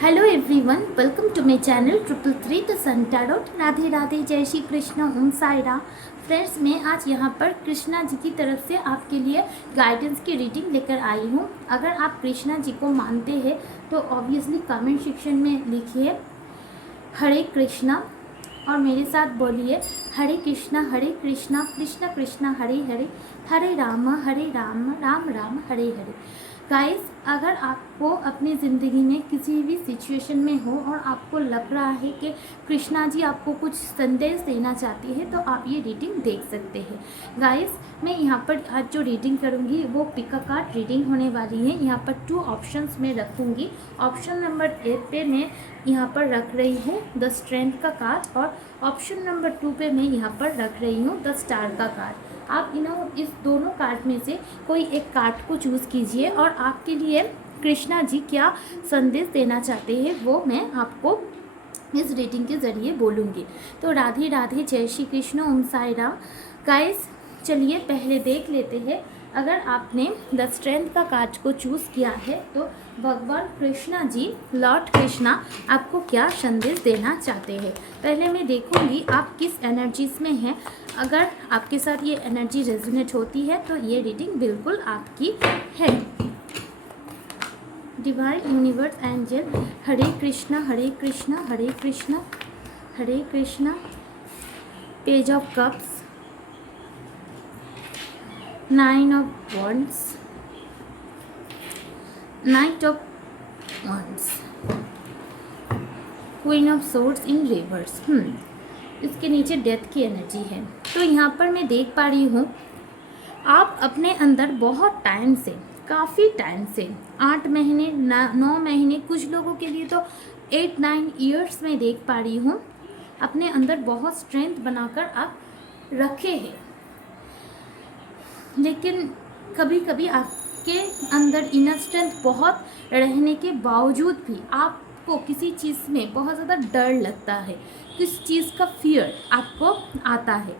Hello everyone, welcome to my channel 333 the sun tarot. Radhe Radhe, Jai Shri Krishna, Om Sai Ram. Friends, मैं आज यहाँ पर कृष्णा जी की तरफ से आपके लिए गाइडेंस की रीडिंग लेकर आई हूँ। अगर आप कृष्णा जी को मानते हैं तो ऑब्वियसली कमेंट सेक्शन में लिखिए हरे कृष्णा और मेरे साथ बोलिए हरे कृष्णा कृष्ण कृष्ण हरे हरे, हरे राम राम राम हरे हरे। गाइस, अगर आपको अपनी ज़िंदगी में किसी भी सिचुएशन में हो और आपको लग रहा है कि कृष्णा जी आपको कुछ संदेश देना चाहती है तो आप ये रीडिंग देख सकते हैं। गाइस, मैं यहाँ पर आज जो रीडिंग करूँगी वो पिक अ कार्ड रीडिंग होने वाली है। यहाँ पर 2 ऑप्शंस में रखूँगी। ऑप्शन नंबर 1 पे मैं यहाँ पर रख रही हूँ द स्ट्रेंथ का कार्ड और ऑप्शन नंबर 2 पे मैं यहाँ पर रख रही हूँ द स्टार का कार्ड। आप इस दोनों कार्ड में से कोई एक कार्ड को चूज़ कीजिए और आपके लिए कृष्णा जी क्या संदेश देना चाहते हैं वो मैं आपको इस रीडिंग के ज़रिए बोलूँगी। तो राधे राधे, जय श्री कृष्ण, ओम साई राम। गाइस, चलिए पहले देख लेते हैं। अगर आपने द स्ट्रेंथ का कार्ड को चूज़ किया है तो भगवान कृष्णा जी, लॉर्ड कृष्णा आपको क्या संदेश देना चाहते हैं। पहले मैं देखूंगी आप किस एनर्जीज में हैं। अगर आपके साथ ये एनर्जी रेजोनेट होती है तो ये रीडिंग बिल्कुल आपकी है। Divine universe angel, Hare Krishna Hare Krishna Hare Krishna Hare Krishna. Page of cups, 9 of wands, Knight of wands, Queen of swords in reverse। इसके नीचे डेथ की एनर्जी है। तो यहाँ पर मैं देख पा रही हूँ आप अपने अंदर बहुत टाइम से, काफ़ी टाइम से, 8 महीने 9 महीने, कुछ लोगों के लिए तो 8-9 ईयर्स में देख पा रही हूँ अपने अंदर बहुत स्ट्रेंथ बनाकर आप रखे हैं। लेकिन कभी कभी आपके अंदर इनर स्ट्रेंथ बहुत रहने के बावजूद भी आपको किसी चीज़ में बहुत ज़्यादा डर लगता है, किस चीज़ का फियर आपको आता है।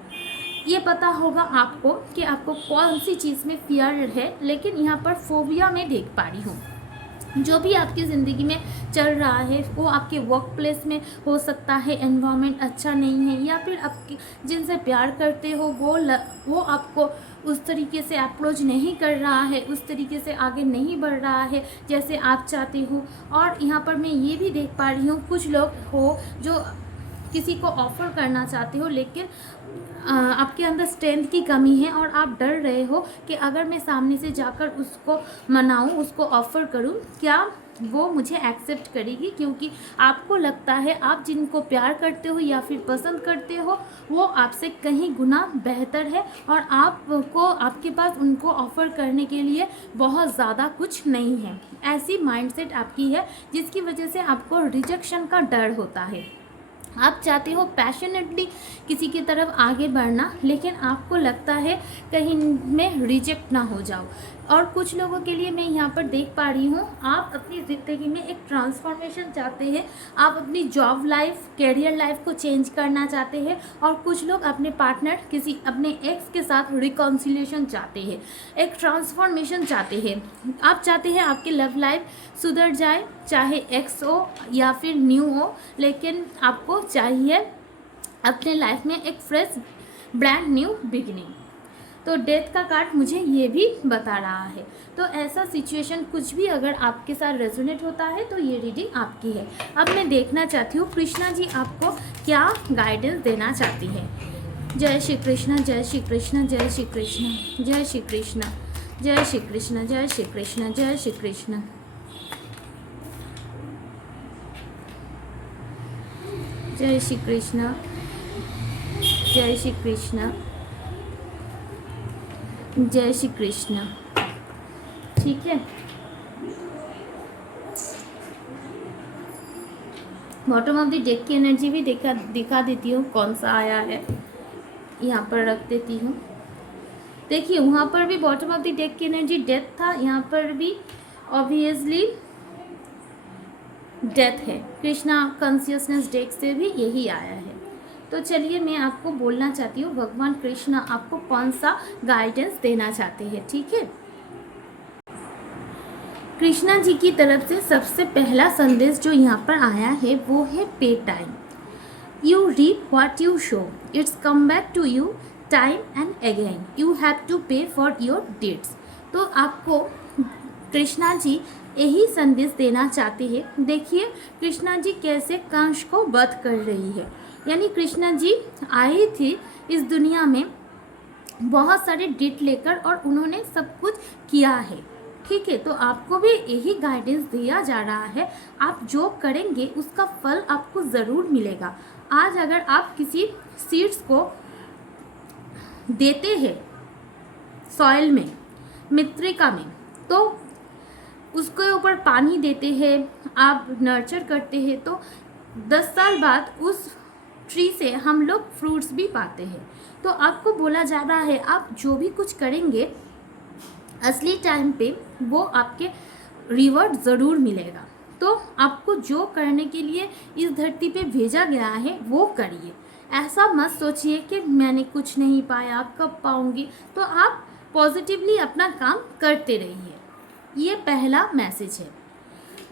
ये पता होगा आपको कि आपको कौन सी चीज़ में फियर है, लेकिन यहाँ पर फोबिया में देख पा रही हूँ। जो भी आपकी ज़िंदगी में चल रहा है वो आपके वर्क प्लेस में हो सकता है एनवायरनमेंट अच्छा नहीं है, या फिर आपकी जिनसे प्यार करते हो वो आपको उस तरीके से अप्रोच नहीं कर रहा है, उस तरीके से आगे नहीं बढ़ रहा है जैसे आप चाहते हो। और यहाँ पर मैं ये भी देख पा रही हूँ कुछ लोग हो जो किसी को ऑफ़र करना चाहते हो, लेकिन आपके अंदर स्ट्रेंथ की कमी है और आप डर रहे हो कि अगर मैं सामने से जाकर उसको मनाऊं, उसको ऑफ़र करूं, क्या वो मुझे एक्सेप्ट करेगी, क्योंकि आपको लगता है आप जिनको प्यार करते हो या फिर पसंद करते हो वो आपसे कहीं गुना बेहतर है और आपको, आपके पास उनको ऑफ़र करने के लिए बहुत ज़्यादा कुछ नहीं है। ऐसी माइंडसेट आपकी है जिसकी वजह से आपको रिजेक्शन का डर होता है। आप चाहते हो पैशनेटली किसी की तरफ आगे बढ़ना, लेकिन आपको लगता है कहीं में रिजेक्ट ना हो जाओ। और कुछ लोगों के लिए मैं यहाँ पर देख पा रही हूँ आप अपनी ज़िंदगी में एक ट्रांसफॉर्मेशन चाहते हैं, आप अपनी जॉब लाइफ, कैरियर लाइफ को चेंज करना चाहते हैं। और कुछ लोग अपने पार्टनर, किसी अपने एक्स के साथ रिकॉन्सिलिएशन चाहते हैं, एक ट्रांसफॉर्मेशन चाहते हैं। आप चाहते हैं आपकी लव लाइफ सुधर जाए, चाहे एक्स हो या फिर न्यू हो, लेकिन आपको चाहिए अपने लाइफ में एक फ्रेश ब्रांड न्यू बिगिनिंग। तो डेथ का कार्ड मुझे ये भी बता रहा है। तो ऐसा सिचुएशन कुछ भी अगर आपके साथ रेजोनेट होता है तो ये रीडिंग आपकी है। अब मैं देखना चाहती हूँ कृष्णा जी आपको क्या गाइडेंस देना चाहती है। जय श्री कृष्ण, जय श्री कृष्ण, जय श्री कृष्ण, जय श्री कृष्ण, जय श्री कृष्ण, जय श्री कृष्ण, जय श्री कृष्ण। जय श्री कृष्ण, जय श्री कृष्ण, जय श्री कृष्ण। ठीक है, बॉटम ऑफ द डेक की एनर्जी भी दिखा देती हूँ कौन सा आया है, यहाँ पर रख देती हूँ। देखिए वहाँ पर भी बॉटम ऑफ द डेक की एनर्जी डेथ था, यहाँ पर भी ऑब्वियसली डेथ है। कृष्णा कॉन्शियसनेस डेक से भी यही आया है। तो चलिए मैं आपको बोलना चाहती हूँ भगवान कृष्णा आपको कौन सा गाइडेंस देना चाहते हैं। ठीक है, कृष्णा जी की तरफ से सबसे पहला संदेश जो यहाँ पर आया है वो है pay time. You reap what you sow, it's come back to you time and again, you have to pay for your deeds. तो आपको कृष्णा जी यही संदेश देना चाहते हैं। देखिए कृष्णा जी कैसे कंस को वध कर रही है, यानी कृष्णा जी आई थी इस दुनिया में बहुत सारे डिट लेकर और उन्होंने सब कुछ किया है, ठीक है। तो आपको भी यही गाइडेंस दिया जा रहा है, आप जो करेंगे उसका फल आपको ज़रूर मिलेगा। आज अगर आप किसी सीड्स को देते हैं सॉइल में, मृत्तिका में, तो उसके ऊपर पानी देते हैं, आप नर्चर करते हैं, तो 10 साल बाद उस ट्री से हम लोग फ्रूट्स भी पाते हैं। तो आपको बोला जा रहा है आप जो भी कुछ करेंगे असली टाइम पे वो आपके रिवॉर्ड ज़रूर मिलेगा। तो आपको जो करने के लिए इस धरती पे भेजा गया है वो करिए। ऐसा मत सोचिए कि मैंने कुछ नहीं पाया, कब पाऊंगी। तो आप पॉजिटिवली अपना काम करते रहिए, ये पहला मैसेज है।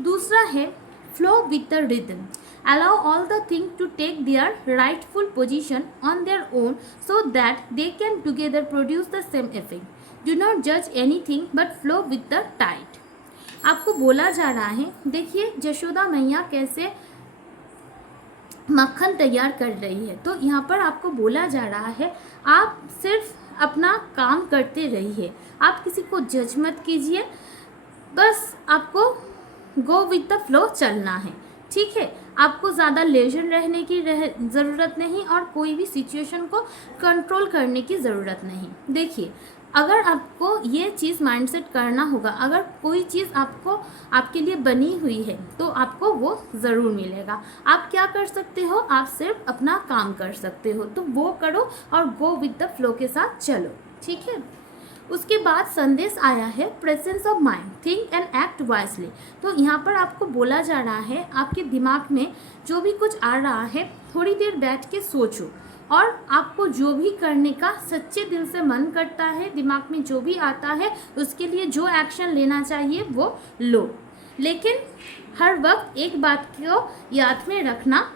दूसरा है flow with the rhythm, allow all the things to take their rightful position on their own so that they can together produce the same effect. Do not judge anything but flow with the tide. आपको बोला जा रहा है, देखिए यशोदा मैया कैसे मक्खन तैयार कर रही है। तो यहाँ पर आपको बोला जा रहा है आप सिर्फ अपना काम करते रहिए, आप किसी को जज मत कीजिए, बस आपको गो विथ द फ्लो चलना है, ठीक है। आपको ज़्यादा लेजर रहने की ज़रूरत नहीं और कोई भी सिचुएशन को कंट्रोल करने की ज़रूरत नहीं। देखिए अगर आपको ये चीज़ माइंडसेट करना होगा, अगर कोई चीज़ आपके लिए बनी हुई है तो आपको वो ज़रूर मिलेगा। आप क्या कर सकते हो, आप सिर्फ अपना काम कर सकते हो, तो वो करो और गो विद द फ्लो के साथ चलो, ठीक है। उसके बाद संदेश आया है presence of mind, think and act wisely. तो यहाँ पर आपको बोला जा रहा है आपके दिमाग में जो भी कुछ आ रहा है थोड़ी देर बैठ के सोचो, और आपको जो भी करने का सच्चे दिल से मन करता है, दिमाग में जो भी आता है उसके लिए जो एक्शन लेना चाहिए वो लो। लेकिन हर वक्त एक बात को याद में रखना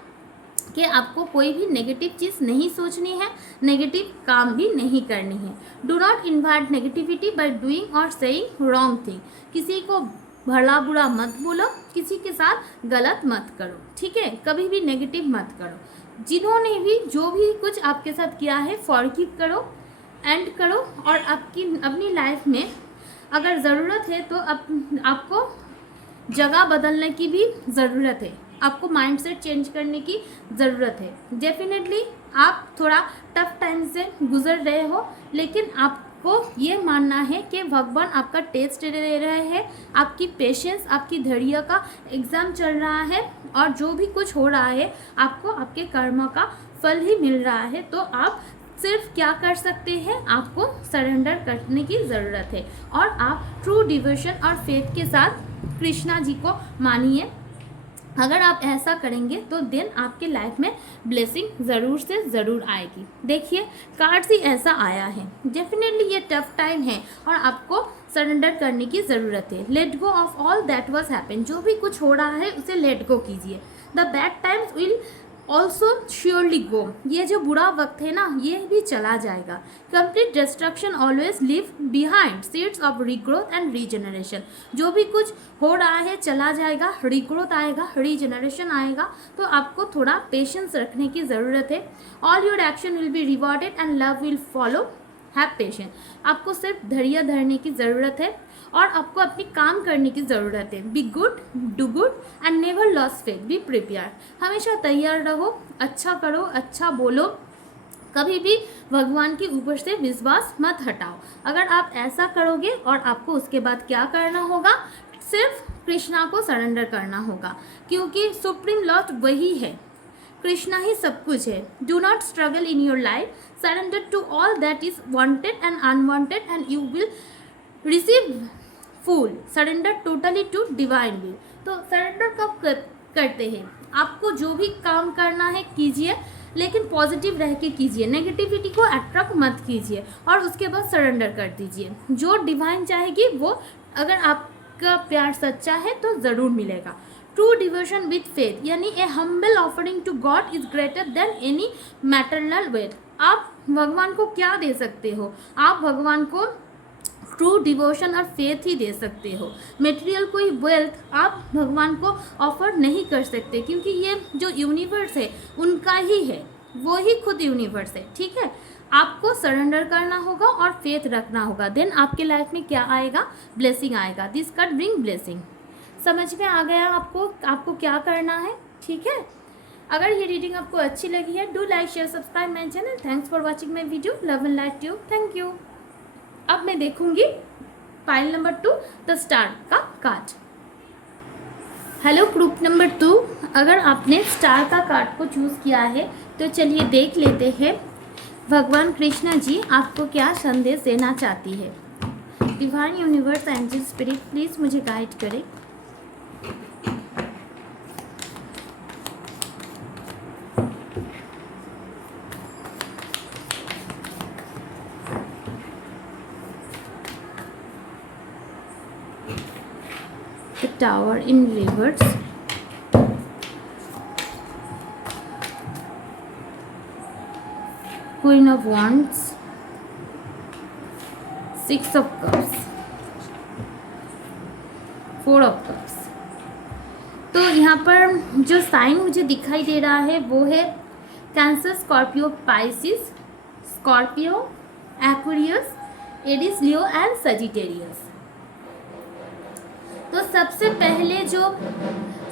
कि आपको कोई भी नेगेटिव चीज़ नहीं सोचनी है, नेगेटिव काम भी नहीं करनी है। Do not invite negativity by doing और सेइंग रॉन्ग थिंग। किसी को भला बुरा मत बोलो, किसी के साथ गलत मत करो, ठीक है। कभी भी नेगेटिव मत करो। जिन्होंने भी जो भी कुछ आपके साथ किया है फॉरगिव करो, एंड करो, और अपनी लाइफ में अगर ज़रूरत है तो आपको जगह बदलने की भी ज़रूरत है, आपको माइंडसेट चेंज करने की ज़रूरत है। डेफिनेटली आप थोड़ा टफ टाइम से गुजर रहे हो, लेकिन आपको ये मानना है कि भगवान आपका टेस्ट ले रहे हैं, आपकी पेशेंस, आपकी धैर्य का एग्ज़ाम चल रहा है, और जो भी कुछ हो रहा है आपको आपके कर्म का फल ही मिल रहा है। तो आप सिर्फ क्या कर सकते हैं, आपको सरेंडर करने की ज़रूरत है, और आप ट्रू डिवोशन और फेथ के साथ कृष्णा जी को मानिए। अगर आप ऐसा करेंगे तो दिन आपके लाइफ में ब्लेसिंग ज़रूर से ज़रूर आएगी। देखिए कार्ड्स ही ऐसा आया है, डेफिनेटली ये टफ टाइम है और आपको सरेंडर करने की ज़रूरत है। Let go of all that was happen, जो भी कुछ हो रहा है उसे लेट गो कीजिए। The bad times will also surely गो, ये जो बुरा वक्त है ना ये भी चला जाएगा। Complete destruction always live behind seeds of regrowth and regeneration, जो भी कुछ हो रहा है चला जाएगा, रीग्रोथ आएगा, रीजनरेशन आएगा। तो आपको थोड़ा पेशेंस रखने की ज़रूरत है। All your action will be rewarded and love will follow, have patience. आपको सिर्फ धैर्य धरने की ज़रूरत है और आपको अपनी काम करने की ज़रूरत है। Be good, do good and never loss faith, be prepare. हमेशा तैयार रहो, अच्छा करो, अच्छा बोलो, कभी भी भगवान के ऊपर से विश्वास मत हटाओ। अगर आप ऐसा करोगे, और आपको उसके बाद क्या करना होगा, सिर्फ कृष्णा को सरेंडर करना होगा, क्योंकि सुप्रीम लॉर्ड वही है, कृष्णा ही सब कुछ है। Do not struggle in your life, surrender to all that is wanted and unwanted and you will receive full. Surrender totally to divine will. तो सरेंडर कब करते हैं, आपको जो भी काम करना है कीजिए, लेकिन पॉजिटिव रह के कीजिए, नेगेटिविटी को अट्रैक्ट मत कीजिए, और उसके बाद सरेंडर कर दीजिए। जो डिवाइन चाहेगी वो अगर आप आपका प्यार सच्चा है तो ज़रूर मिलेगा। ट्रू डिवोशन विथ फेथ, यानी a humble offering to God is greater than any maternal wealth. आप भगवान को क्या दे सकते हो? आप भगवान को ट्रू डिवोशन और फेथ ही दे सकते हो। मटेरियल कोई वेल्थ आप भगवान को ऑफर नहीं कर सकते, क्योंकि ये जो यूनिवर्स है उनका ही है, वो ही खुद यूनिवर्स है। ठीक है, आपको सरेंडर करना होगा और फेथ रखना होगा, देन आपके लाइफ में क्या आएगा? ब्लेसिंग आएगा। This can bring blessing. समझ में आ गया आपको क्या करना है? ठीक है, अगर ये रीडिंग आपको अच्छी लगी है, do like share subscribe my channel. Thanks for watching my video. Love and light you. Thank you. अब मैं देखूंगी पाइल नंबर 2 द स्टार का कार्ड। हेलो ग्रुप नंबर 2, अगर आपने स्टार का कार्ड को चूज़ किया है तो चलिए देख लेते हैं भगवान कृष्णा जी आपको क्या संदेश देना चाहती है। Divine universe angel spirit please मुझे गाइड करें। The tower in reverse, Queen of Wands, Six of Cups, Four of Cups। तो यहाँ पर जो साइन मुझे दिखाई दे रहा है वो है Cancer, Scorpio, Pisces, Scorpio, Aquarius, Aries, Leo and Sagittarius. तो सबसे पहले जो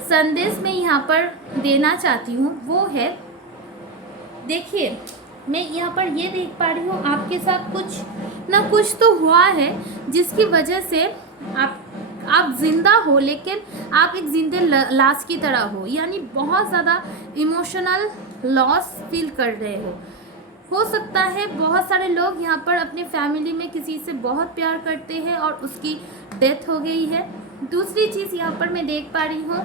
संदेश मैं यहाँ पर देना चाहती हूँ वो है, देखिए मैं यहाँ पर ये देख पा रही हूँ आपके साथ कुछ ना कुछ तो हुआ है जिसकी वजह से आप जिंदा हो, लेकिन आप एक जिंदे लाश की तरह हो, यानी बहुत ज़्यादा इमोशनल लॉस फील कर रहे हो सकता है बहुत सारे लोग यहाँ पर अपने फैमिली में किसी से बहुत प्यार करते हैं और उसकी डेथ हो गई है। दूसरी चीज़ यहाँ पर मैं देख पा रही हूँ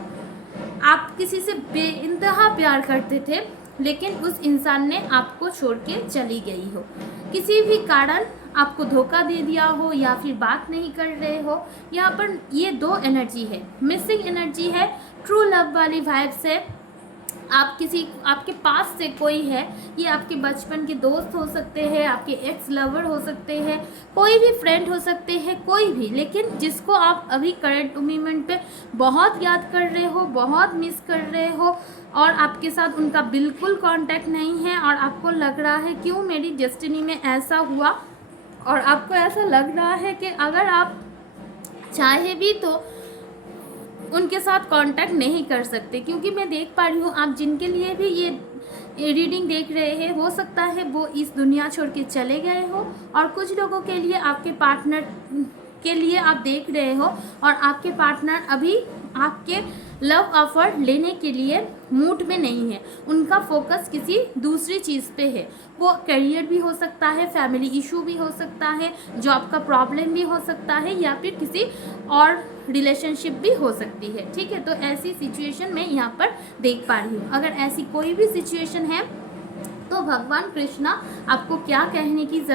आप किसी से बेइंतहा प्यार करते थे, लेकिन उस इंसान ने आपको छोड़ के चली गई हो, किसी भी कारण आपको धोखा दे दिया हो या फिर बात नहीं कर रहे हो। यहाँ पर ये 2 एनर्जी है, मिसिंग एनर्जी है, ट्रू लव वाली वाइब्स है। आपके पास से कोई है, ये आपके बचपन के दोस्त हो सकते हैं, आपके एक्स लवर हो सकते हैं, कोई भी फ्रेंड हो सकते हैं, कोई भी, लेकिन जिसको आप अभी करंट मोमेंट पे बहुत याद कर रहे हो, बहुत मिस कर रहे हो और आपके साथ उनका बिल्कुल कांटेक्ट नहीं है और आपको लग रहा है क्यों मेरी डेस्टिनी में ऐसा हुआ, और आपको ऐसा लग रहा है कि अगर आप चाहे भी तो उनके साथ कांटेक्ट नहीं कर सकते, क्योंकि मैं देख पा रही हूँ आप जिनके लिए भी ये रीडिंग देख रहे हैं हो सकता है वो इस दुनिया छोड़ के चले गए हो, और कुछ लोगों के लिए आपके पार्टनर के लिए आप देख रहे हो और आपके पार्टनर अभी आपके लव ऑफर लेने के लिए मूड में नहीं है, उनका फोकस किसी दूसरी चीज़ पे है। वो करियर भी हो सकता है, फैमिली इशू भी हो सकता है, जॉब का प्रॉब्लम भी हो सकता है, या फिर किसी और रिलेशनशिप भी हो सकती है। ठीक है, तो ऐसी सिचुएशन मैं यहाँ पर देख पा रही हूँ। अगर ऐसी कोई भी सिचुएशन है तो भगवान कृष्णा आपको क्या कहने की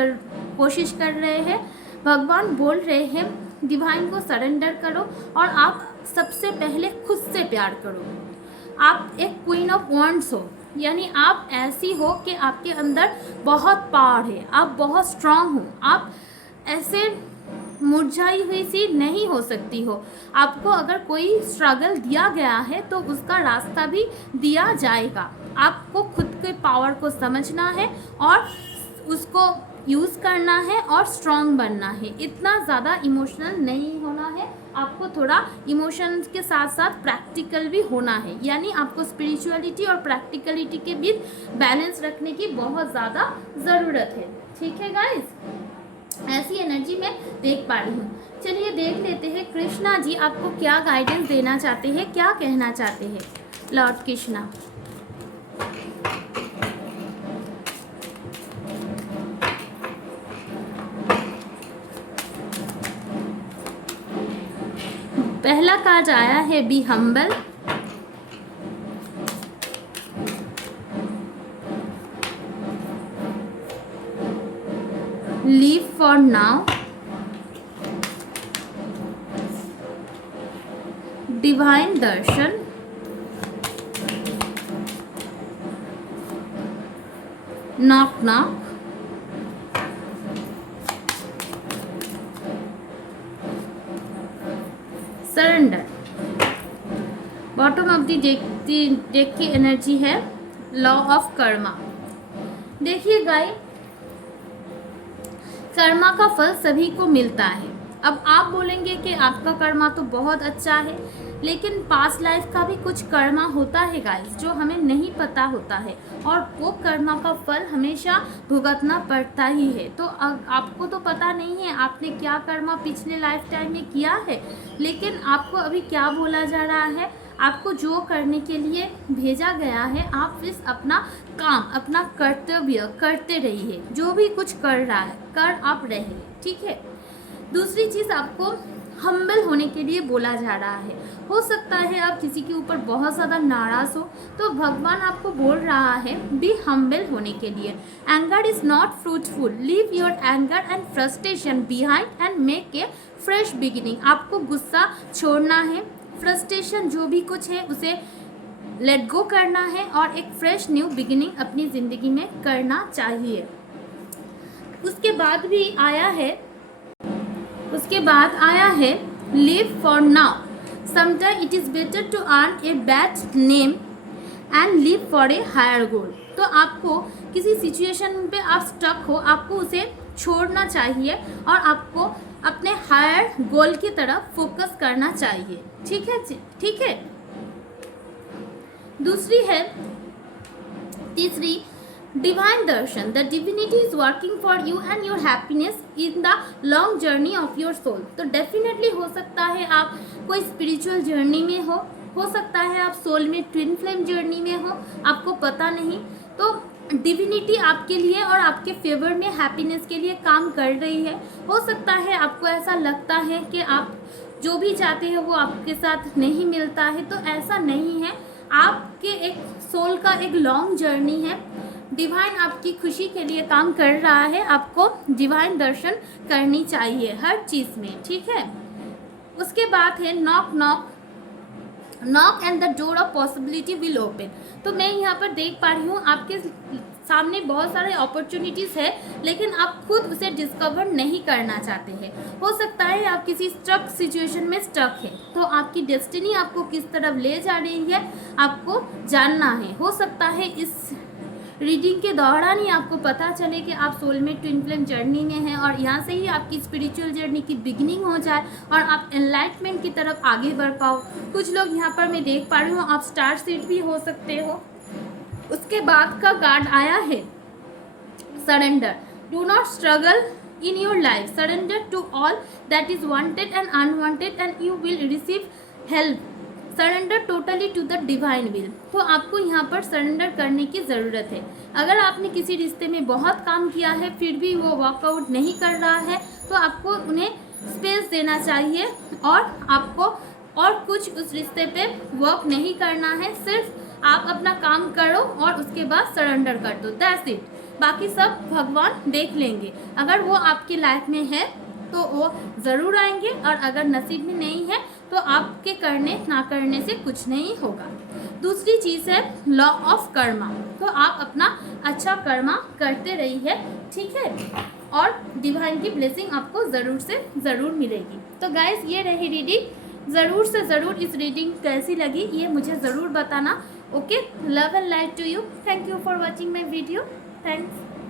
कोशिश कर रहे हैं? भगवान बोल रहे हैं डिवाइन को सरेंडर करो और आप सबसे पहले खुद से प्यार करो। आप एक क्वीन ऑफ वॉन्ड्स हो, यानी आप ऐसी हो कि आपके अंदर बहुत पावर है, आप बहुत स्ट्रांग हो, आप ऐसे मुरझाई हुई सी नहीं हो सकती हो। आपको अगर कोई स्ट्रगल दिया गया है तो उसका रास्ता भी दिया जाएगा। आपको खुद के पावर को समझना है और उसको यूज़ करना है और स्ट्रांग बनना है। इतना ज़्यादा इमोशनल नहीं होना है, आपको थोड़ा इमोशंस के साथ साथ प्रैक्टिकल भी होना है, यानी आपको स्पिरिचुअलिटी और प्रैक्टिकलिटी के बीच बैलेंस रखने की बहुत ज़्यादा ज़रूरत है। ठीक है गाइस, ऐसी एनर्जी मैं देख पा रही हूँ। चलिए देख लेते हैं कृष्णा जी आपको क्या गाइडेंस देना चाहते हैं, क्या कहना चाहते हैं लॉर्ड कृष्णा। पहला कार्ड आया है be humble, leave for now, divine Darshan, knock knock, surrender. Bottom of the deck की एनर्जी है लॉ ऑफ कर्मा। देखिए गाइस, कर्मा का फल सभी को मिलता है। अब आप बोलेंगे कि आपका कर्मा तो बहुत अच्छा है, लेकिन पास्ट लाइफ का भी कुछ कर्मा होता है गाइस, जो हमें नहीं पता होता है, और वो कर्मा का फल हमेशा भुगतना पड़ता ही है। तो आपको तो पता नहीं है आपने क्या कर्मा पिछले लाइफ टाइम में किया है, लेकिन आपको अभी क्या बोला जा रहा है, आपको जो करने के लिए भेजा गया है, आप इस अपना काम, अपना कर्तव्य करते रहिए। जो भी कुछ कर रहा है कर आप रहिए, ठीक है। दूसरी चीज़, आपको हम्बल होने के लिए बोला जा रहा है। हो सकता है आप किसी के ऊपर बहुत ज़्यादा नाराज़ हो, तो भगवान आपको बोल रहा है बी हम्बल होने के लिए। Anger is not fruitful, leave your anger and frustration behind and make a fresh beginning. आपको गुस्सा छोड़ना है, फ्रस्ट्रेशन जो भी कुछ है उसे लेट गो करना है, और एक फ्रेश न्यू बिगिनिंग अपनी ज़िंदगी में करना चाहिए। उसके बाद आया है live for now, sometime it is better to earn a bad name and live for a higher goal. तो आपको किसी सिचुएशन पे आप स्टक हो, आपको उसे छोड़ना चाहिए और आपको अपने हायर गोल की तरफ फोकस करना चाहिए, ठीक है जी, ठीक है। तीसरी डिवाइन दर्शन, the divinity is working for you and your happiness in the long journey of your soul. तो डेफिनेटली हो सकता है आप कोई स्पिरिचुअल जर्नी में हो सकता है आप सोल में ट्विन फ्लेम जर्नी में हो, आपको पता नहीं। तो डिविनिटी आपके लिए और आपके फेवर में हैप्पीनेस के लिए काम कर रही है। हो सकता है आपको ऐसा लगता है कि आप जो भी चाहते हैं वो आपके साथ नहीं मिलता है, तो ऐसा नहीं है। आपके एक सोल का एक लॉन्ग जर्नी है, डिवाइन आपकी खुशी के लिए काम कर रहा है। आपको डिवाइन दर्शन करनी चाहिए हर चीज़ में, ठीक है। उसके बाद है knock knock, knock and the door of possibility will open. तो मैं यहाँ पर देख पा रही हूँ आपके सामने बहुत सारे अपॉर्चुनिटीज़ है, लेकिन आप खुद उसे डिस्कवर नहीं करना चाहते हैं। हो सकता है आप किसी स्टक सिचुएशन में स्टक है, तो आपकी डेस्टिनी आपको किस तरफ ले जा रही है आपको जानना है। हो सकता है इस रीडिंग के दौरान ही आपको पता चले कि आप सोलमेट ट्विन फ्लेम जर्नी में हैं, और यहाँ से ही आपकी स्पिरिचुअल जर्नी की बिगिनिंग हो जाए और आप एनलाइटमेंट की तरफ आगे बढ़ पाओ। कुछ लोग यहाँ पर मैं देख पा रही हूँ आप स्टार सीड भी हो सकते हो। उसके बाद का कार्ड आया है surrender, do not struggle in your life, surrender to all that is wanted and unwanted and you will receive help, surrender totally to the divine will. तो आपको यहाँ पर सरेंडर करने की ज़रूरत है। अगर आपने किसी रिश्ते में बहुत काम किया है फिर भी वो वर्कआउट नहीं कर रहा है, तो आपको उन्हें स्पेस देना चाहिए और आपको और कुछ उस रिश्ते पे वर्क नहीं करना है। सिर्फ आप अपना काम करो और उसके बाद सरेंडर कर दो, दैट्स इट। बाकी सब भगवान देख लेंगे। अगर वो आपकी लाइफ में है तो वो ज़रूर आएंगे, और अगर नसीब में नहीं है तो आपके करने ना करने से कुछ नहीं होगा। दूसरी चीज़ है लॉ ऑफ कर्मा। तो आप अपना अच्छा कर्मा करते रहिए, ठीक है, और डिवाइन की ब्लेसिंग आपको ज़रूर से ज़रूर मिलेगी। तो गाइस, ये रही रीडिंग। ज़रूर से ज़रूर इस रीडिंग कैसी लगी ये मुझे ज़रूर बताना। Okay, love and light to you. Thank you for watching my video. Thanks.